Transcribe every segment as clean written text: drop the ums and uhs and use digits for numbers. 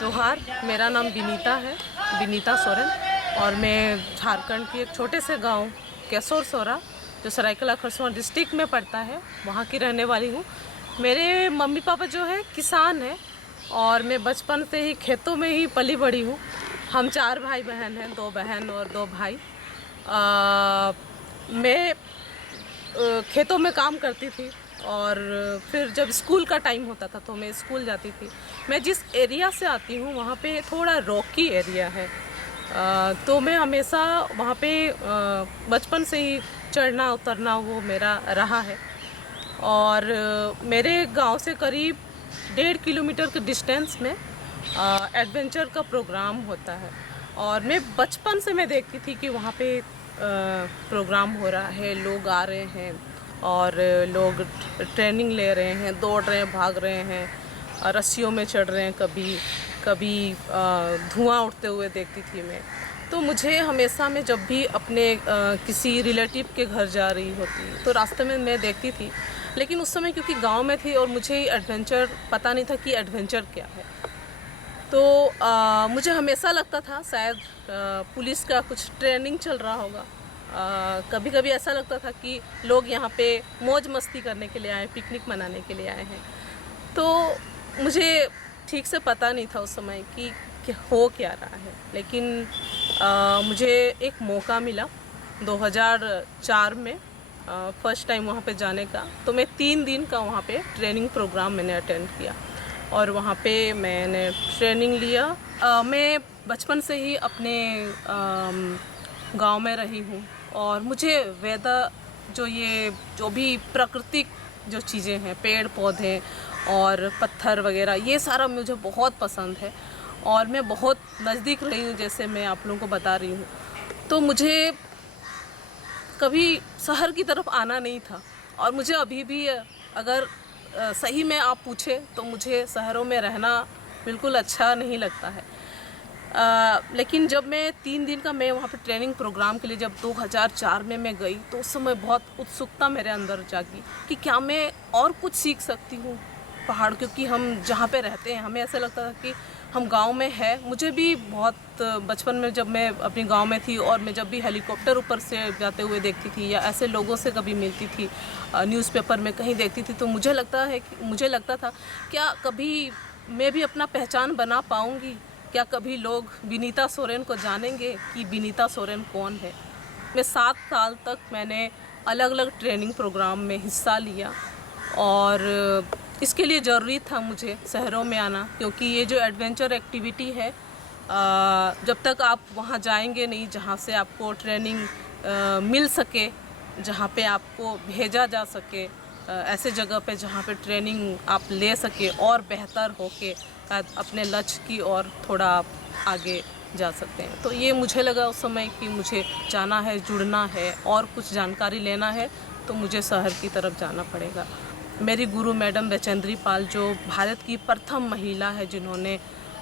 जोहार, मेरा नाम विनीता है, विनीता सोरेन। और मैं झारखंड के एक छोटे से गांव केसौर सोरा, जो सरायकेला खरसवां डिस्ट्रिक्ट में पड़ता है, वहाँ की रहने वाली हूँ। मेरे मम्मी पापा जो है किसान हैं और मैं बचपन से ही खेतों में ही पली बड़ी हूँ। हम 4 भाई बहन हैं, 2 बहन और 2 भाई। मैं खेतों में काम करती थी और फिर जब स्कूल का टाइम होता था तो मैं स्कूल जाती थी। मैं जिस एरिया से आती हूँ वहाँ पे थोड़ा रॉकी एरिया है, तो मैं हमेशा वहाँ पे बचपन से ही चढ़ना उतरना वो मेरा रहा है। और मेरे गांव से करीब 1.5 किलोमीटर के डिस्टेंस में एडवेंचर का प्रोग्राम होता है और मैं बचपन से मैं देखती थी कि वहाँ पे प्रोग्राम हो रहा है, लोग आ रहे हैं और लोग ट्रेनिंग ले रहे हैं, दौड़ रहे हैं, भाग रहे हैं, रस्सियों में चढ़ रहे हैं, कभी कभी धुआं उठते हुए देखती थी मैं। तो मुझे हमेशा मैं जब भी अपने किसी रिलेटिव के घर जा रही होती तो रास्ते में मैं देखती थी, लेकिन उस समय क्योंकि गांव में थी और मुझे एडवेंचर पता नहीं था कि एडवेंचर क्या है, तो मुझे हमेशा लगता था शायद पुलिस का कुछ ट्रेनिंग चल रहा होगा। कभी कभी ऐसा लगता था कि लोग यहाँ पे मौज मस्ती करने के लिए आए, पिकनिक मनाने के लिए आए हैं। तो मुझे ठीक से पता नहीं था उस समय कि हो क्या रहा है, लेकिन मुझे एक मौका मिला 2004 में फर्स्ट टाइम वहाँ पे जाने का। तो मैं 3 दिन का वहाँ पे ट्रेनिंग प्रोग्राम मैंने अटेंड किया और वहाँ पे मैंने ट्रेनिंग लिया। मैं बचपन से ही अपने गांव में रही हूँ और मुझे वेदर जो भी प्राकृतिक जो चीज़ें हैं, पेड़ पौधे और पत्थर वगैरह, ये सारा मुझे बहुत पसंद है और मैं बहुत नज़दीक रही हूँ, जैसे मैं आप लोगों को बता रही हूँ। तो मुझे कभी शहर की तरफ आना नहीं था और मुझे अभी भी अगर सही में आप पूछे तो मुझे शहरों में रहना बिल्कुल अच्छा नहीं लगता है। लेकिन जब मैं 3 दिन का मैं वहाँ पे ट्रेनिंग प्रोग्राम के लिए जब 2004 में मैं गई तो उस समय बहुत उत्सुकता मेरे अंदर जागी कि क्या मैं और कुछ सीख सकती हूँ पहाड़, क्योंकि हम जहाँ पे रहते हैं हमें ऐसा लगता था कि हम गांव में है। मुझे भी बहुत बचपन में जब मैं अपनी गांव में थी और मैं जब भी हेलीकॉप्टर ऊपर से जाते हुए देखती थी या ऐसे लोगों से कभी मिलती थी, न्यूज़पेपर में कहीं देखती थी, तो मुझे लगता था क्या कभी मैं भी अपना पहचान बना पाऊँगी, क्या कभी लोग विनीता सोरेन को जानेंगे कि विनीता सोरेन कौन है। मैं 7 साल तक मैंने अलग अलग ट्रेनिंग प्रोग्राम में हिस्सा लिया और इसके लिए ज़रूरी था मुझे शहरों में आना, क्योंकि ये जो एडवेंचर एक्टिविटी है, जब तक आप वहाँ जाएंगे नहीं जहाँ से आपको ट्रेनिंग मिल सके, जहाँ पे आपको भेजा जा सके, ऐसे जगह पे जहाँ पे ट्रेनिंग आप ले सके और बेहतर होके अपने लक्ष्य की ओर थोड़ा आप आगे जा सकते हैं। तो ये मुझे लगा उस समय कि मुझे जाना है, जुड़ना है और कुछ जानकारी लेना है तो मुझे शहर की तरफ जाना पड़ेगा। मेरी गुरु मैडम बैचेंद्री पाल, जो भारत की प्रथम महिला है जिन्होंने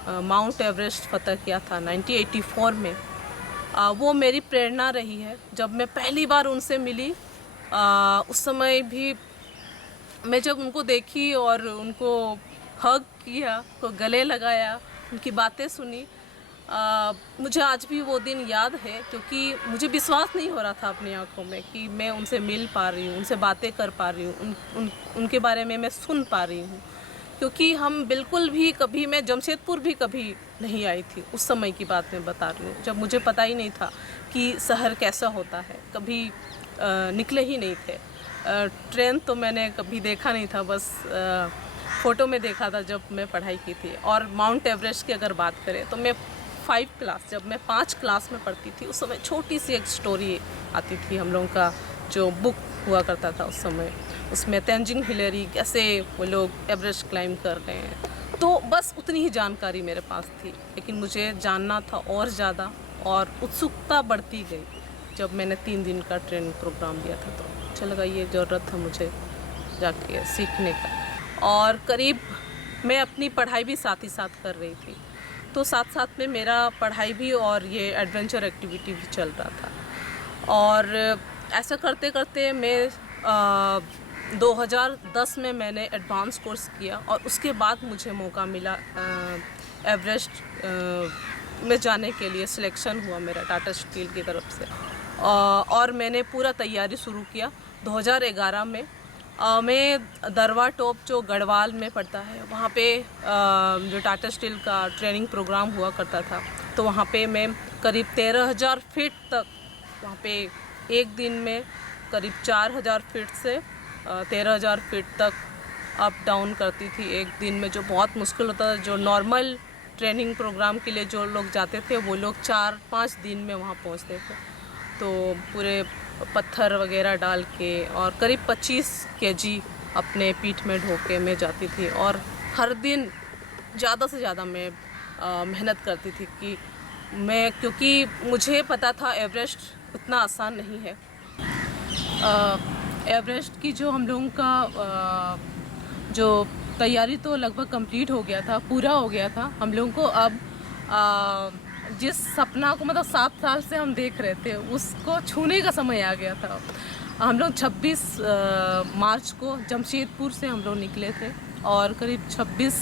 माउंट एवरेस्ट फतह किया था 1984 में, वो मेरी प्रेरणा रही है। जब मैं पहली बार उनसे मिली उस समय भी मैं जब उनको देखी और उनको हग किया, तो गले लगाया, उनकी बातें सुनी, मुझे आज भी वो दिन याद है, क्योंकि मुझे विश्वास नहीं हो रहा था अपनी आंखों में कि मैं उनसे मिल पा रही हूँ, उनसे बातें कर पा रही हूँ, उनके बारे में मैं सुन पा रही हूँ। क्योंकि हम बिल्कुल भी कभी, मैं जमशेदपुर भी कभी नहीं आई थी, उस समय की बात मैं बता रही हूँ, जब मुझे पता ही नहीं था कि शहर कैसा होता है, कभी निकले ही नहीं थे। ट्रेन तो मैंने कभी देखा नहीं था, बस फ़ोटो में देखा था जब मैं पढ़ाई की थी। और माउंट एवरेस्ट की अगर बात करें तो मैं 5 क्लास, जब मैं 5 क्लास में पढ़ती थी उस समय छोटी सी एक स्टोरी आती थी, हम लोगों का जो बुक हुआ करता था उस समय, उसमें तेंजिंग हिलेरी कैसे वो लोग एवरेस्ट क्लाइंब कर रहे हैं। तो बस उतनी ही जानकारी मेरे पास थी, लेकिन मुझे जानना था और ज़्यादा, और उत्सुकता बढ़ती गई जब मैंने 3 दिन का ट्रेनिंग प्रोग्राम लिया था। तो अच्छा लगा, ये ज़रूरत था मुझे जाके सीखने का। और करीब मैं अपनी पढ़ाई भी साथ ही साथ कर रही थी, तो साथ साथ में मेरा पढ़ाई भी और ये एडवेंचर एक्टिविटी भी चल रहा था। और ऐसा करते करते मैं 2010 में मैंने एडवांस कोर्स किया और उसके बाद मुझे मौका मिला एवरेस्ट में जाने के लिए सिलेक्शन हुआ मेरा टाटा स्टील की तरफ से। और मैंने पूरा तैयारी शुरू किया 2011 में। मैं दरवा टॉप जो गढ़वाल में पड़ता है वहाँ पे जो टाटा स्टील का ट्रेनिंग प्रोग्राम हुआ करता था, तो वहाँ पे मैं करीब 13,000 फीट तक, वहाँ पे एक दिन में करीब 4,000 फीट से 13,000 फीट तक अप डाउन करती थी एक दिन में, जो बहुत मुश्किल होता था। जो नॉर्मल ट्रेनिंग प्रोग्राम के लिए जो लोग जाते थे वो लोग 4-5 दिन में वहाँ पहुँचते थे। तो पूरे पत्थर वगैरह डाल के और करीब 25 kg अपने पीठ में ढो के मैं जाती थी, और हर दिन ज़्यादा से ज़्यादा मैं मेहनत करती थी कि मैं, क्योंकि मुझे पता था एवरेस्ट उतना आसान नहीं है। एवरेस्ट की जो हम लोगों का जो तैयारी तो लगभग कंप्लीट हो गया था, पूरा हो गया था। हम लोगों को अब जिस सपना को मतलब 7 साल से हम देख रहे थे उसको छूने का समय आ गया था। हम लोग 26 मार्च को जमशेदपुर से हम लोग निकले थे, और करीब 26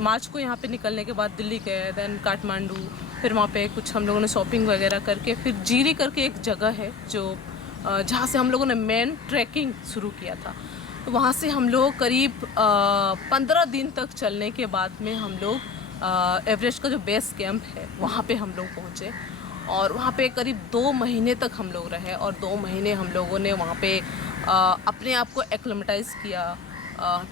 मार्च को यहाँ पे निकलने के बाद दिल्ली गए, देन काठमांडू, फिर वहाँ पे कुछ हम लोगों ने शॉपिंग वगैरह करके फिर जीरी करके एक जगह है जो जहाँ से हम लोगों ने मेन ट्रैकिंग शुरू किया था। तो वहाँ से हम लोग करीब 15 दिन तक चलने के बाद में हम लोग एवरेस्ट का जो बेस कैंप है वहाँ पे हम लोग पहुँचे, और वहाँ पे करीब 2 महीने तक हम लोग रहे, और 2 महीने हम लोगों ने वहाँ पे अपने आप को एक्लेमेटाइज़ किया।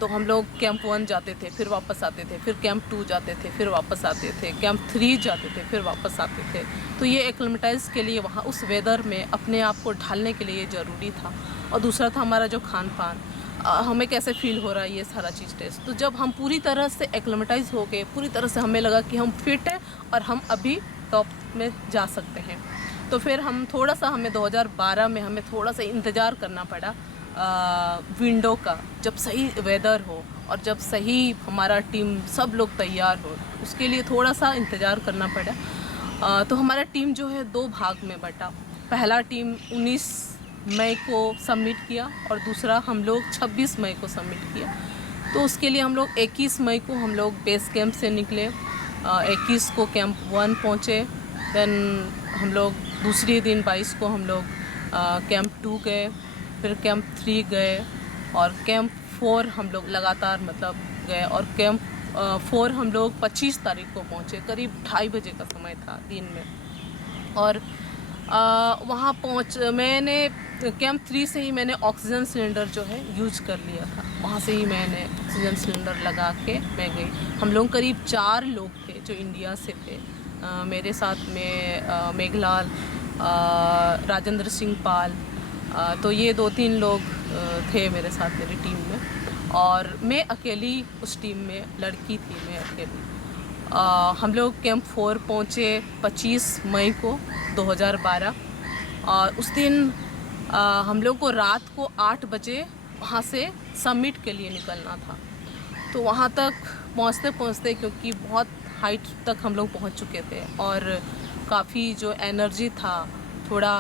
तो हम लोग कैंप 1 जाते थे, फिर वापस आते थे, फिर कैंप 2 जाते थे, फिर वापस आते थे, कैंप 3 जाते थे, फिर वापस आते थे। तो ये एक्लेमेटाइज़ के लिए वहाँ उस वेदर में अपने आप को ढालने के लिए ज़रूरी था। और दूसरा था हमारा जो खान पान, हमें कैसे फील हो रहा है, ये सारा चीज़ टेस्ट। तो जब हम पूरी तरह से एक्लेमेटाइज़ हो गए, पूरी तरह से हमें लगा कि हम फिट हैं और हम अभी टॉप में जा सकते हैं, तो फिर हम थोड़ा सा, हमें 2012 में हमें थोड़ा सा इंतज़ार करना पड़ा विंडो का, जब सही वेदर हो और जब सही हमारा टीम सब लोग तैयार हो, उसके लिए थोड़ा सा इंतज़ार करना पड़ा। तो हमारा टीम जो है 2 भाग में बटा। पहला टीम 19 मई को सबमिट किया और दूसरा हम लोग 26 मई को सबमिट किया। तो उसके लिए हम लोग 21 मई को हम लोग बेस कैंप से निकले, 21 को कैंप 1 पहुँचे, देन हम लोग दूसरे दिन 22 को हम लोग कैंप 2 गए, फिर कैंप 3 गए, और कैंप 4 हम लोग लगातार मतलब गए, और कैंप 4 हम लोग 25 तारीख को पहुँचे, करीब 2:30 बजे का समय था दिन में। और वहाँ मैंने कैंप 3 से ही मैंने ऑक्सीजन सिलेंडर जो है यूज कर लिया था, वहाँ से ही मैंने ऑक्सीजन सिलेंडर लगा के मैं गई। हम लोग करीब 4 लोग थे जो इंडिया से थे, मेरे साथ में मेघलाल, राजेंद्र सिंह पाल, तो ये 2-3 लोग थे मेरे साथ मेरी टीम में, और मैं अकेली उस टीम में लड़की थी, मैं अकेली। हम लोग कैंप 4 पहुँचे 25 मई को 2012, और उस दिन हम लोग को रात को 8 बजे वहाँ से समिट के लिए निकलना था। तो वहाँ तक पहुँचते पहुँचते, क्योंकि बहुत हाइट तक हम लोग पहुँच चुके थे और काफ़ी जो एनर्जी था, थोड़ा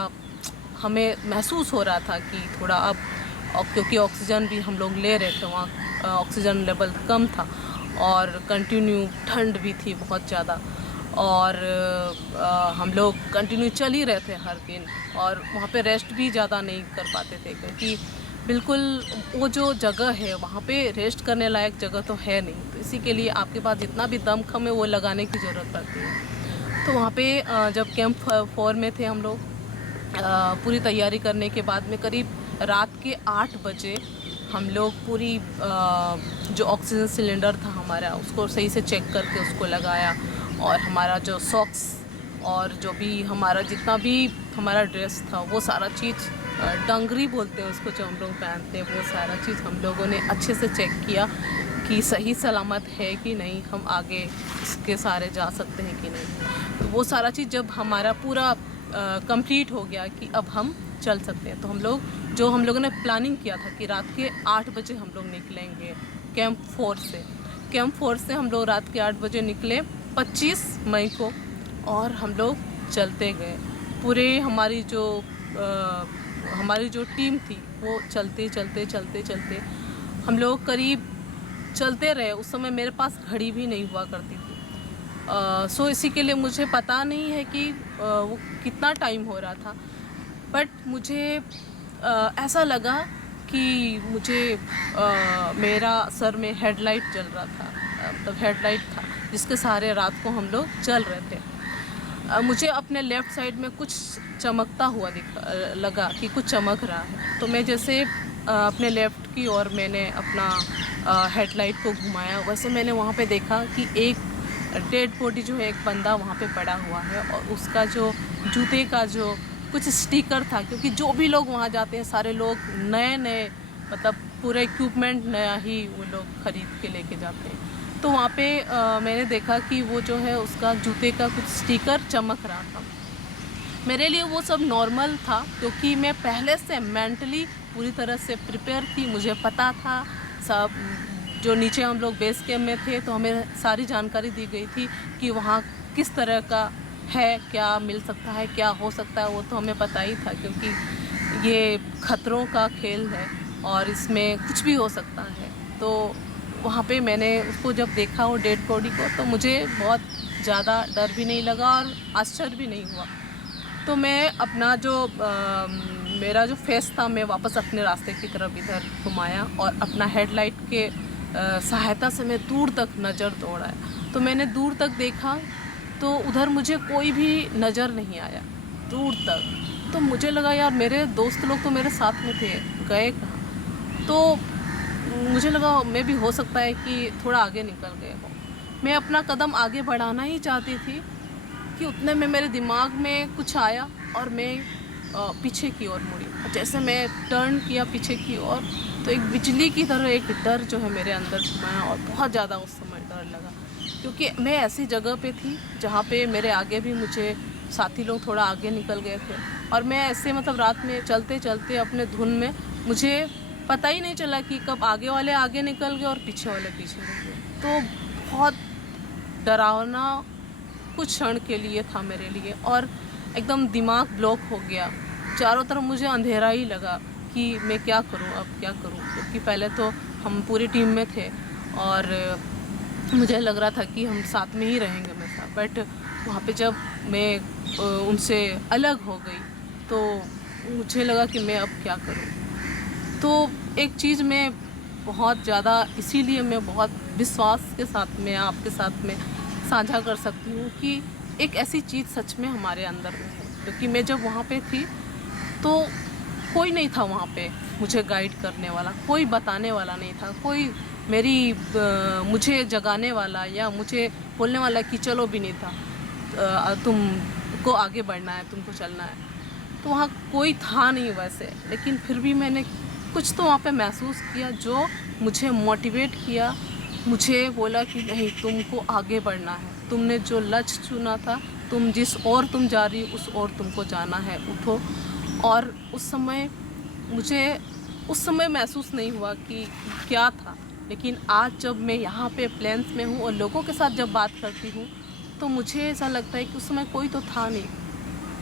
हमें महसूस हो रहा था कि थोड़ा अब, क्योंकि ऑक्सीजन भी हम लोग ले रहे थे, वहाँ ऑक्सीजन लेवल कम था और कंटिन्यू ठंड भी थी बहुत ज़्यादा, और हम लोग कंटिन्यू चल ही रहे थे हर दिन, और वहाँ पे रेस्ट भी ज़्यादा नहीं कर पाते थे, क्योंकि बिल्कुल वो जो जगह है वहाँ पे रेस्ट करने लायक जगह तो है नहीं। तो इसी के लिए आपके पास जितना भी दमखम है वो लगाने की ज़रूरत पड़ती है। तो वहाँ पे जब कैंप 4 में थे हम लोग, पूरी तैयारी करने के बाद में करीब रात के 8 बजे हम लोग पूरी जो ऑक्सीजन सिलेंडर था हमारा, उसको सही से चेक करके उसको लगाया, और हमारा जो सॉक्स और जो भी हमारा जितना भी हमारा ड्रेस था वो सारा चीज़, डंगरी बोलते हैं उसको, जो हम लोग पहनते हैं, वो सारा चीज़ हम लोगों ने अच्छे से चेक किया कि सही सलामत है कि नहीं, हम आगे इसके सारे जा सकते हैं कि नहीं। तो वो सारा चीज़ जब हमारा पूरा कंप्लीट हो गया कि अब हम चल सकते हैं, तो हम लोगों ने प्लानिंग किया था कि रात के 8 बजे हम लोग निकलेंगे कैंप 4 से। कैंप 4 से हम लोग रात के 8 बजे निकले 25 मई को, और हम लोग चलते गए। पूरे हमारी जो टीम थी वो चलते चलते हम लोग करीब चलते रहे। उस समय मेरे पास घड़ी भी नहीं हुआ करती थी। सो इसी के लिए मुझे पता नहीं है कि वो कितना टाइम हो रहा था, बट मुझे ऐसा लगा कि मुझे मेरा सर में हेडलाइट जल रहा था, मतलब हेडलाइट था जिसके सहारे रात को हम लोग चल रहे थे। मुझे अपने लेफ़्ट साइड में कुछ चमकता हुआ लगा कि कुछ चमक रहा है। तो मैं जैसे अपने लेफ़्ट की ओर मैंने अपना हेडलाइट को घुमाया, वैसे मैंने वहाँ पे देखा कि एक डेड बॉडी जो है, एक बंदा वहाँ पे पड़ा हुआ है और उसका जो जूते का जो कुछ स्टिकर था, क्योंकि जो भी लोग वहाँ जाते हैं सारे लोग नए नए, मतलब पूरा इक्विपमेंट नया ही वो लोग ख़रीद के लेके जाते हैं। तो वहाँ पे मैंने देखा कि वो जो है उसका जूते का कुछ स्टिकर चमक रहा था। मेरे लिए वो सब नॉर्मल था, क्योंकि मैं पहले से मेंटली पूरी तरह से प्रिपेयर थी। मुझे पता था सब, जो नीचे हम लोग बेस कैंप में थे तो हमें सारी जानकारी दी गई थी कि वहाँ किस तरह का है, क्या मिल सकता है, क्या हो सकता है, वो तो हमें पता ही था, क्योंकि ये खतरों का खेल है और इसमें कुछ भी हो सकता है। तो वहाँ पे मैंने उसको जब देखा वो डेड बॉडी को, तो मुझे बहुत ज़्यादा डर भी नहीं लगा और आश्चर्य भी नहीं हुआ। तो मैं अपना जो मेरा जो फेस था, मैं वापस अपने रास्ते की तरफ इधर घुमाया और अपना हेडलाइट के सहायता से मैं दूर तक नज़र दौड़ाया। तो मैंने दूर तक देखा तो उधर मुझे कोई भी नज़र नहीं आया दूर तक। तो मुझे लगा यार मेरे दोस्त लोग तो मेरे साथ में थे, गए कहाँ? तो मुझे लगा मैं भी हो सकता है कि थोड़ा आगे निकल गए हो। मैं अपना कदम आगे बढ़ाना ही चाहती थी कि उतने में मेरे दिमाग में कुछ आया और मैं पीछे की ओर मुड़ी। जैसे मैं टर्न किया पीछे की ओर, तो एक बिजली की तरह एक डर जो है मेरे अंदर घुमाया और बहुत ज़्यादा उस समय डर लगा, क्योंकि मैं ऐसी जगह पे थी जहाँ पे मेरे आगे भी मुझे साथी लोग थोड़ा आगे निकल गए थे और मैं ऐसे मतलब रात में चलते चलते अपने धुन में, मुझे पता ही नहीं चला कि कब आगे वाले आगे निकल गए और पीछे वाले पीछे रह गए। तो बहुत डरावना कुछ क्षण के लिए था मेरे लिए और एकदम दिमाग ब्लॉक हो गया। चारों तरफ मुझे अंधेरा ही लगा कि मैं क्या करूं, अब क्या करूं, क्योंकि पहले तो हम पूरी टीम में थे और मुझे लग रहा था कि हम साथ में ही रहेंगे हमेशा। बट वहाँ पे जब मैं उनसे अलग हो गई तो मुझे लगा कि मैं अब क्या करूं। तो एक चीज़ मैं बहुत ज़्यादा, इसीलिए मैं बहुत विश्वास के साथ में आपके साथ में साझा कर सकती हूँ कि एक ऐसी चीज़ सच में हमारे अंदर में है। क्योंकि मैं जब वहाँ पे थी तो कोई नहीं था वहाँ पे मुझे गाइड करने वाला, कोई बताने वाला नहीं था, कोई मुझे जगाने वाला या मुझे बोलने वाला कि चलो भी नहीं था, तुमको आगे बढ़ना है, तुमको चलना है। तो वहाँ कोई था नहीं वैसे, लेकिन फिर भी मैंने कुछ तो वहाँ पे महसूस किया जो मुझे मोटिवेट किया, मुझे बोला कि नहीं, तुमको आगे बढ़ना है, तुमने जो लक्ष्य चुना था, तुम जिस ओर तुम जा रही उस ओर तुमको जाना है, उठो। और उस समय महसूस नहीं हुआ कि क्या था, लेकिन आज जब मैं यहाँ पे प्लेन्स में हूँ और लोगों के साथ जब बात करती हूँ तो मुझे ऐसा लगता है कि उस समय कोई तो था नहीं,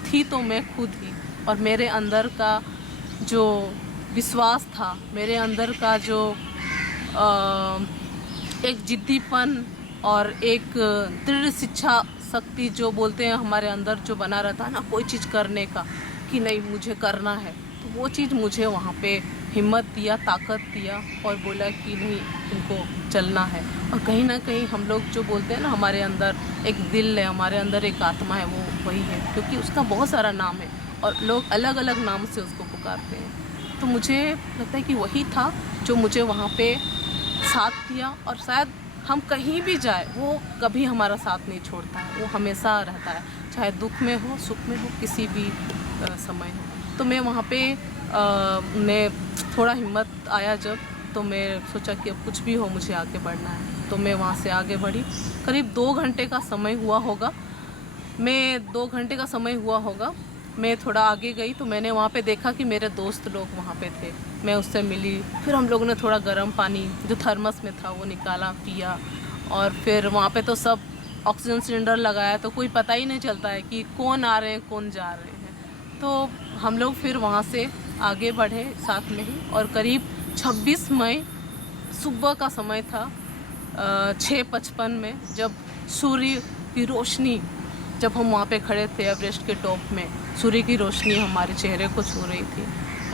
थी तो मैं खुद ही। और मेरे अंदर का जो विश्वास था, मेरे अंदर का जो एक जिद्दीपन और एक दृढ़ शिक्षा शक्ति जो बोलते हैं हमारे अंदर जो बना रहता है ना कोई चीज़ करने का, कि नहीं मुझे करना है, तो वो चीज़ मुझे वहाँ पे हिम्मत दिया, ताकत दिया और बोला कि नहीं, तुमको चलना है। और कहीं ना कहीं हम लोग जो बोलते हैं ना, हमारे अंदर एक दिल है, हमारे अंदर एक आत्मा है, वो वही है, क्योंकि उसका बहुत सारा नाम है और लोग अलग अलग नाम से उसको पुकारते हैं। तो मुझे लगता है कि वही था जो मुझे वहाँ पे साथ दिया। और शायद हम कहीं भी जाए वो कभी हमारा साथ नहीं छोड़ता है, वो हमेशा रहता है, चाहे दुख में हो, सुख में हो, किसी भी समय हो। तो मैं वहाँ पे मैं थोड़ा हिम्मत आया जब, तो मैं सोचा कि अब कुछ भी हो मुझे आगे बढ़ना है। तो मैं वहाँ से आगे बढ़ी। करीब 2 घंटे का समय हुआ होगा, मैं थोड़ा आगे गई तो मैंने वहाँ पे देखा कि मेरे दोस्त लोग वहाँ पे थे। मैं उससे मिली, फिर हम लोगों ने थोड़ा गर्म पानी जो थर्मस में था वो निकाला, पिया। और फिर वहाँ पे तो सब ऑक्सीजन सिलेंडर लगाया, तो कोई पता ही नहीं चलता है कि कौन आ रहे हैं कौन जा रहे हैं। तो हम लोग फिर वहाँ से आगे बढ़े साथ में ही, और करीब 26 मई सुबह का समय था 6:55 में, जब सूर्य की रोशनी, जब हम वहाँ पे खड़े थे एवरेस्ट के टॉप में, सूर्य की रोशनी हमारे चेहरे को छू रही थी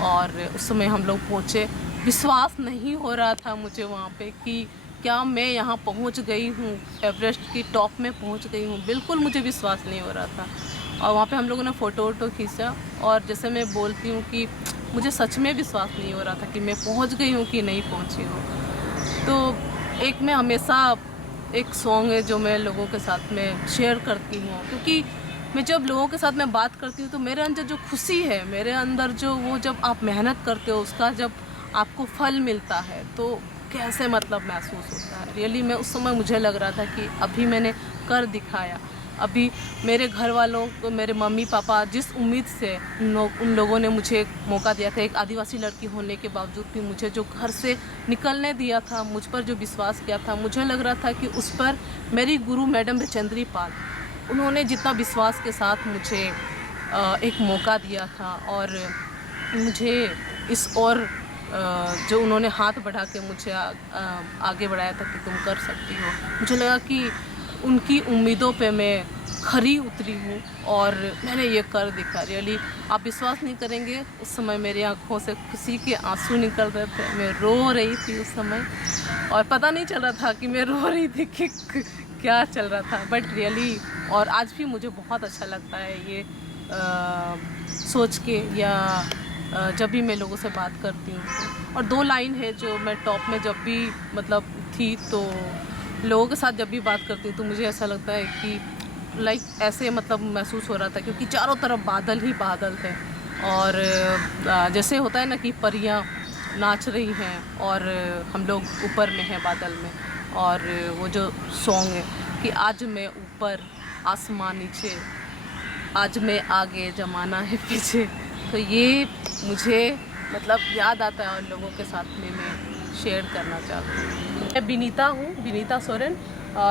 और उस समय हम लोग पहुँचे। विश्वास नहीं हो रहा था मुझे वहाँ पे कि क्या मैं यहाँ पहुँच गई हूँ, एवरेस्ट की टॉप में पहुँच गई हूँ। बिल्कुल मुझे विश्वास नहीं हो रहा था। और वहाँ पे हम लोगों ने फ़ोटो वोटो खींचा और जैसे मैं बोलती हूँ कि मुझे सच में विश्वास नहीं हो रहा था कि मैं पहुँच गई हूँ कि नहीं पहुँची हूँ। तो एक मैं हमेशा एक सॉन्ग है जो मैं लोगों के साथ में शेयर करती हूँ, क्योंकि मैं जब लोगों के साथ में बात करती हूँ तो मेरे अंदर जो खुशी है, मेरे अंदर जो वो जब आप मेहनत करते हो उसका जब आपको फल मिलता है तो कैसे मतलब महसूस होता है। रियली मैं उस समय मुझे लग रहा था कि अभी मैंने कर दिखाया। अभी मेरे घर वालों को, मेरे मम्मी पापा जिस उम्मीद से उन लोगों ने मुझे एक मौका दिया था, एक आदिवासी लड़की होने के बावजूद भी मुझे जो घर से निकलने दिया था, मुझ पर जो विश्वास किया था, मुझे लग रहा था कि उस पर मेरी गुरु मैडम बचेंद्री पाल, उन्होंने जितना विश्वास के साथ मुझे एक मौका दिया था और मुझे इस और जो उन्होंने हाथ बढ़ा के मुझे आगे बढ़ाया था कि तुम कर सकती हो, मुझे लगा कि उनकी उम्मीदों पे मैं खरी उतरी हूँ और मैंने ये कर दिखा। रियली आप विश्वास नहीं करेंगे, उस समय मेरी आंखों से खुशी के आंसू निकल रहे थे, मैं रो रही थी उस समय और पता नहीं चल रहा था कि मैं रो रही थी कि क्या चल रहा था। बट रियली और आज भी मुझे बहुत अच्छा लगता है ये सोच के, या जब भी मैं लोगों से बात करती हूँ। और 2 लाइन है जो मैं टॉप में जब भी मतलब थी तो लोगों के साथ जब भी बात करती हूँ तो मुझे ऐसा लगता है कि लाइक ऐसे मतलब महसूस हो रहा था, क्योंकि चारों तरफ बादल ही बादल थे और जैसे होता है ना कि परियां नाच रही हैं और हम लोग ऊपर में हैं बादल में। और वो जो सॉन्ग है कि आज मैं ऊपर आसमां नीचे, आज मैं आगे ज़माना है पीछे, तो ये मुझे मतलब याद आता है और लोगों के साथ में मैं शेयर करना चाहती हूँ। मैं विनीता हूँ, विनीता सोरेन।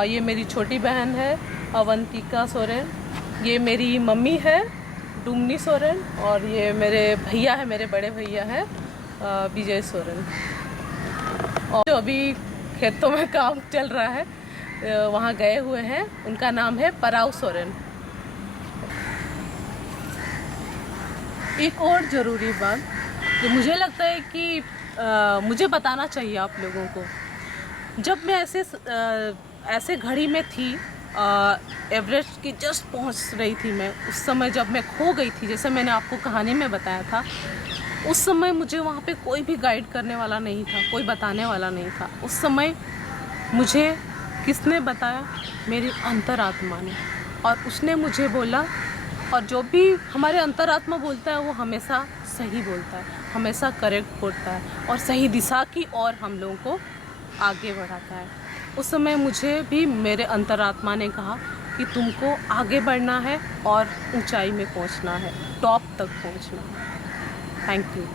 ये मेरी छोटी बहन है अवंतिका सोरेन, ये मेरी मम्मी है डुमनी सोरेन और ये मेरे भैया है, मेरे बड़े भैया हैं विजय सोरेन। और जो अभी खेतों में काम चल रहा है वहाँ गए हुए हैं, उनका नाम है पराव सोरेन। एक और ज़रूरी बात जो मुझे लगता है कि मुझे बताना चाहिए आप लोगों को, जब मैं ऐसे घड़ी में थी, एवरेस्ट की जस्ट पहुंच रही थी मैं, उस समय जब मैं खो गई थी, जैसे मैंने आपको कहानी में बताया था, उस समय मुझे वहाँ पे कोई भी गाइड करने वाला नहीं था, कोई बताने वाला नहीं था। उस समय मुझे किसने बताया? मेरी अंतरात्मा ने। और उसने मुझे बोला, और जो भी हमारे अंतरात्मा बोलता है वो हमेशा सही बोलता है, हमेशा करेक्ट बोलता है और सही दिशा की ओर हम लोगों को आगे बढ़ाता है। उस समय मुझे भी मेरे अंतरात्मा ने कहा कि तुमको आगे बढ़ना है और ऊंचाई में पहुंचना है, टॉप तक पहुंचना है। Thank you.